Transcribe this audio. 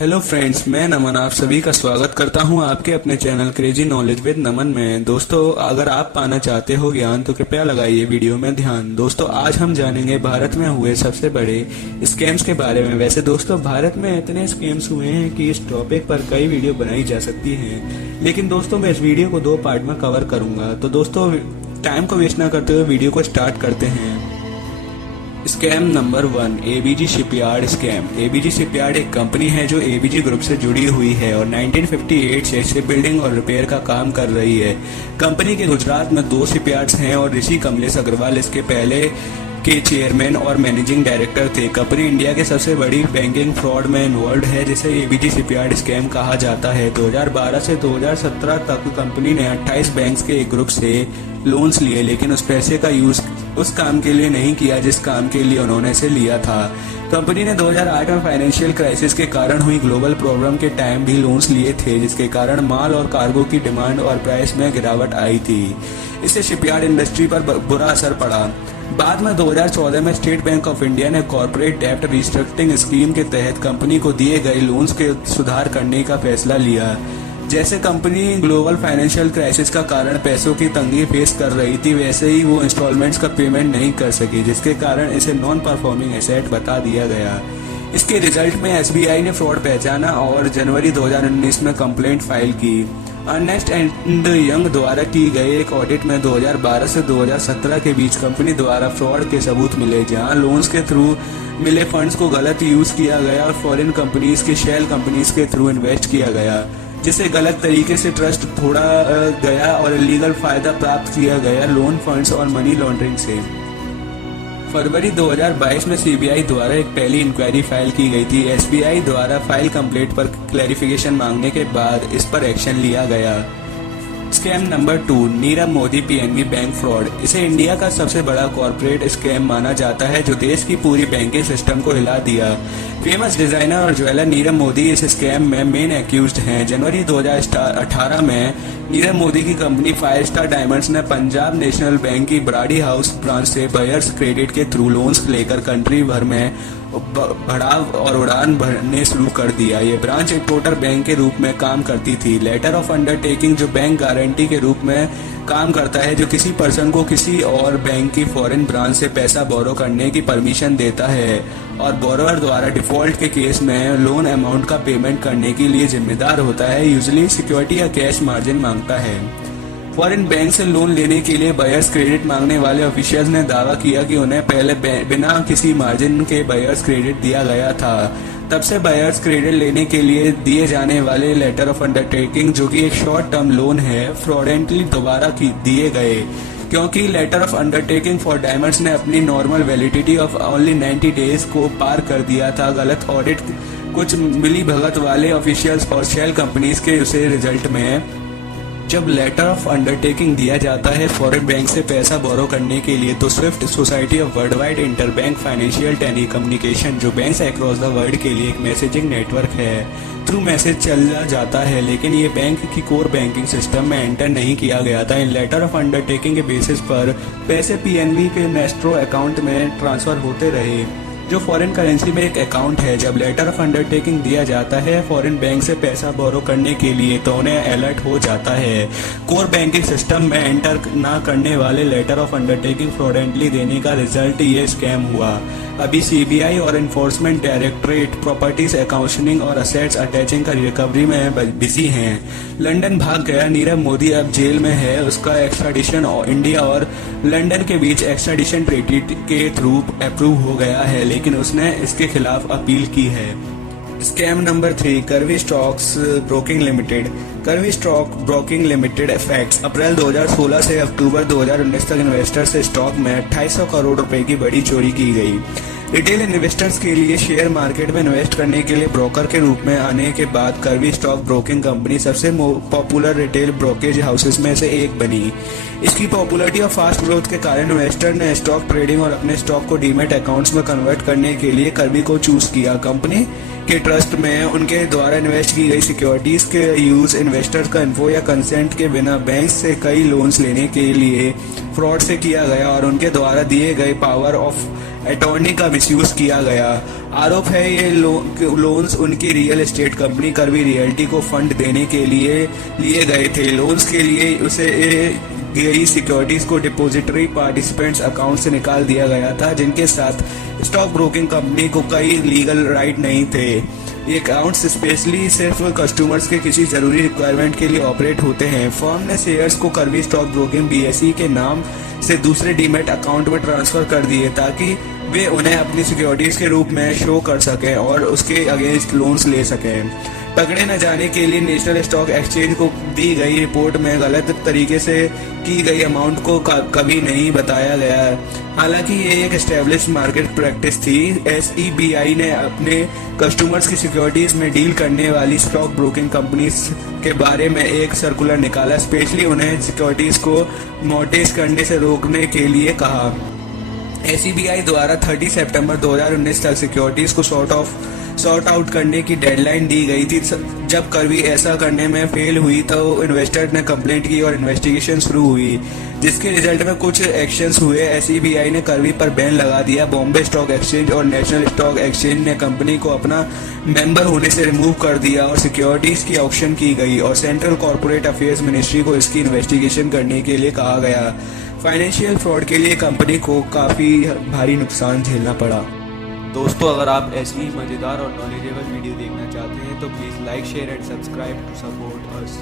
Hello friends, मैं नमन आप सभी का स्वागत करता हूं आपके अपने चैनल क्रेजी नॉलेज विद नमन में। दोस्तों, अगर आप पाना चाहते हो ज्ञान तो कृपया लगाइए वीडियो में ध्यान। दोस्तों, आज हम जानेंगे भारत में हुए सबसे बड़े स्कैम्स के बारे में। वैसे दोस्तों, भारत में इतने स्कैम्स हुए हैं कि इस टॉपिक पर कई वीडियो बनाई जा सकती हैं, लेकिन दोस्तों मैं इस वीडियो को 2 पार्ट में कवर करूंगा। तो दोस्तों, टाइम को वेस्ट ना करते हुए वीडियो को स्टार्ट करते हैं। Scam number 1, ABG shipyard scam. ABG shipyard एक कंपनी है जो एबीजी ग्रुप से जुड़ी हुई है और 1958 से शिप बिल्डिंग और रिपेयर का काम कर रही है। कंपनी के गुजरात में 2 शिपयार्ड्स हैं और ऋषि कमलेश अग्रवाल इसके पहले के चेयरमैन और मैनेजिंग डायरेक्टर थे। कंपनी इंडिया के सबसे बड़ी बैंकिंग फ्रॉड में इन्वॉल्व है, जिसे एबीजी शिपयार्ड स्कैम कहा जाता है। 2012 से 2017 तक कंपनी ने 28 बैंक्स के एक ग्रुप से लोन्स लिए, लेकिन उस पैसे का यूज उस काम के लिए नहीं किया जिस काम के लिए उन्होंने इसे लिया था। कंपनी ने 2008 में फाइनेंशियल क्राइसिस के कारण हुई ग्लोबल प्रॉब्लम के टाइम भी लोन्स लिए थे, जिसके कारण माल और कार्गो की डिमांड और प्राइस में गिरावट आई थी। इससे शिपयार्ड इंडस्ट्री पर बुरा असर पड़ा। बाद में 2014 में स्टेट बैंक ऑफ इंडिया ने कॉर्पोरेट डेब्ट रिस्ट्रक्चरिंग स्कीम के तहत कंपनी को दिए गए लोन्स के सुधार करने का फैसला लिया। जैसे कंपनी ग्लोबल फाइनेंशियल क्राइसिस का कारण पैसों की तंगी फेस कर रही थी, वैसे ही वो इंस्टॉलमेंट्स का पेमेंट नहीं कर सकी, जिसके कारण इसे नॉन परफॉर्मिंग एसेट बता दिया गया। इसके रिजल्ट में एसबीआई ने फ्रॉड पहचाना और जनवरी 2019 में कंप्लेंट फाइल की। अर्नेस्ट एंड यंग द्वारा की गई एक ऑडिट में 2012 से 2017 के बीच कंपनी द्वारा फ्रॉड के सबूत मिले, जहां लोन्स के थ्रू मिले फंड्स को गलत यूज किया गया और फॉरेन कंपनीज के शेल कंपनीज के थ्रू इन्वेस्ट किया गया, जिसे गलत तरीके से ट्रस्ट तोड़ा गया और इलीगल फायदा प्राप्त किया गया लोन फंड्स और मनी लॉन्ड्रिंग से। फरवरी 2022 में सीबीआई द्वारा एक पहली इंक्वायरी फाइल की गई थी। एसबीआई द्वारा फाइल कंप्लेंट पर क्लैरिफिकेशन मांगने के बाद इस पर एक्शन लिया गया। Scam number 2, Nirav Modi PNB bank fraud. इसे इंडिया का सबसे बड़ा कॉर्पोरेट स्कैम माना जाता है, जो देश की पूरी बैंकिंग सिस्टम को हिला दिया। फेमस डिजाइनर और ज्वेलर नीरव मोदी इस स्कैम में मेन एक्यूज्ड हैं। जनवरी 2018 में नीरव मोदी की कंपनी 5 स्टार डायमंड्स ने पंजाब नेशनल बैंक की ब्राडी हाउस ब्रांच से बायर्स क्रेडिट के थ्रू लोन्स लेकर कंट्री भर में बढ़ाव और उड़ान भरने शुरू कर दिया। ये ब्रांच एक्सपोर्टर बैंक के रूप में काम करती थी। लेटर ऑफ अंडरटेकिंग जो बैंक गारंटी के रूप में काम करता है, जो किसी पर्सन को किसी और बैंक की फॉरेन ब्रांच से पैसा बोरो करने की परमिशन देता है और बोरोवर द्वारा डिफॉल्ट के केस में लोन अमाउंट का पेमेंट करने के लिए जिम्मेदार होता है। यूजुअली सिक्योरिटी या कैश मार्जिन मांगता है। फॉरेन बैंक से लोन लेने के लिए बायर्स क्रेडिट मांगने वाले ऑफिशियल्स ने दावा किया कि उन्हें पहले बिना किसी मार्जिन के बायर्स क्रेडिट दिया गया था। तब से बायर्स क्रेडिट लेने के लिए दिए जाने वाले लेटर ऑफ अंडरटेकिंग, जो कि एक शॉर्ट टर्म लोन है, फ्रॉडेंटली दोबारा दिए गए, क्योंकि letter of undertaking for diamonds ने अपनी normal validity of only 90 days को पार कर दिया था। गलत ऑडिट कुछ मिली भगत वाले ऑफिशियल्स और शेल कंपनीज के उसे रिजल्ट में जब लेटर ऑफ अंडरटेकिंग दिया जाता है फॉरेन बैंक से पैसा बोरो करने के लिए, तो Swift society of world wide interbank financial telecommunication, जो बैंक्स अक्रॉस द वर्ल्ड के लिए एक मैसेजिंग नेटवर्क है, थ्रू मैसेज चला जाता है, लेकिन ये बैंक की कोर बैंकिंग सिस्टम में एंटर नहीं किया गया था। इन लेटर ऑफ अंडरटेकिंग के बेसिस पर पैसे पीएनबी के नेस्ट्रो अकाउंट में ट्रांसफर होते रहे, जो फॉरेन करेंसी में एक अकाउंट है। जब लेटर ऑफ अंडरटेकिंग दिया जाता है फॉरेन बैंक से पैसा बोरो करने के लिए, तो उन्हें अलर्ट हो जाता है। कोर बैंकिंग सिस्टम में एंटर ना करने वाले लेटर ऑफ अंडरटेकिंग फ्रॉडेंटली देने का रिजल्ट ये स्कैम हुआ। अभी सीबीआई और एनफोर्समेंट डायरेक्टरेट प्रॉपर्टीज अकाउंटिंग और असेट्स अटैचिंग का रिकवरी में बिजी हैं। लंदन भाग गया नीरव मोदी अब जेल में है। उसका एक्स्ट्राडिशन इंडिया और लंदन के बीच एक्स्ट्राडिशन ट्रीटी के थ्रू अप्रूव हो गया है, लेकिन उसने इसके खिलाफ अपील की है। स्कैम नंबर 3, करवी स्टॉक्स ब्रोकिंग लिमिटेड। करवी स्टॉक ब्रोकिंग लिमिटेड फैक्ट्स। अप्रैल 2016 से अक्टूबर 2019 तक इन्वेस्टर से स्टॉक में 2800 करोड़ रुपए की बड़ी चोरी की गई। रिटेल इन्वेस्टर्स के लिए शेयर मार्केट में इन्वेस्ट करने के लिए ब्रोकर के रूप में आने के बाद करवी स्टॉक ब्रोकिंग कंपनी सबसे पॉपुलर रिटेल ब्रोकेज हाउसेस में से एक बनी। इसकी पॉपुलरिटी और फास्ट ग्रोथ के कारण इन्वेस्टर ने स्टॉक ट्रेडिंग और अपने स्टॉक को डीमेट अकाउंट्स में कन्वर्ट करने के लिए करवी को चूज किया। कंपनी के ट्रस्ट में उनके द्वारा इन्वेस्ट की गई सिक्योरिटीज के यूज इन्वेस्टर्स का इन्फो या कंसेंट के बिना बैंक से कई लोन्स लेने के लिए फ्रॉड से किया गया और उनके द्वारा दिए गए पावर ऑफ अटॉर्नी का मिसयूज किया गया। आरोप है ये लोन्स उनकी रियल एस्टेट कंपनी करवी रियल्टी को फंड देने के लिए गए थे। लोन्स के लिए उसे गेरी सिक्योरिटीज को डिपॉजिटरी पार्टिसिपेंट्स अकाउंट से निकाल दिया गया था, जिनके साथ स्टॉक ब्रोकिंग कंपनी को कई लीगल राइट नहीं थे। ये अकाउंट्स स्पेशली सिर्फ कस्टमर्स के किसी जरूरी रिक्वायरमेंट के लिए ऑपरेट होते हैं। फर्म ने शेयर्स को करवी स्टॉक ब्रोकिंग BSE के नाम से दूसरे डीमैट अकाउंट में ट्रांसफर कर दिए ताकि वे उन्हें अपनी सिक्योरिटीज के रूप में शो कर सकें और उसके अगेंस्ट लोन्स ले सकें। पकड़े न जाने के लिए नेशनल स्टॉक एक्सचेंज को दी गई रिपोर्ट में गलत तरीके से की गई अमाउंट को कभी नहीं बताया गया। हालांकि ये एक एस्टेब्लिश मार्केट प्रैक्टिस थी। SEBI ने अपने कस्टमर्स की सिक्योरिटीज में डील करने वाली स्टॉक ब्रोकिंग कंपनीज के बारे में एक सर्कुलर निकाला, स्पेशली उन्हें सिक्योरिटीज को मॉर्टेज करने से रोकने के लिए कहा। SEBI द्वारा 30 सितंबर 2019 तक सिक्योरिटीज को सॉर्ट आउट करने की डेडलाइन दी गई थी। जब करवी ऐसा करने में फेल हुई तो इन्वेस्टर ने कंप्लेंट की और इन्वेस्टिगेशन शुरू हुई, जिसके रिजल्ट में कुछ एक्शंस हुए। SEBI ने करवी पर बैन लगा दिया। बॉम्बे स्टॉक एक्सचेंज और नेशनल स्टॉक एक्सचेंज ने कंपनी को अपना मेंबर होने से रिमूव कर दिया और सिक्योरिटीज की ऑक्शन की गई और सेंट्रल कॉर्पोरेट अफेयर्स मिनिस्ट्री को इसकी इन्वेस्टिगेशन करने के लिए कहा गया। फाइनेंशियल फ्रॉड के लिए कंपनी को काफी भारी नुकसान झेलना पड़ा। दोस्तों, अगर आप ऐसी मज़ेदार और नॉलेजेबल वीडियो देखना चाहते हैं तो please like, share and subscribe to support us.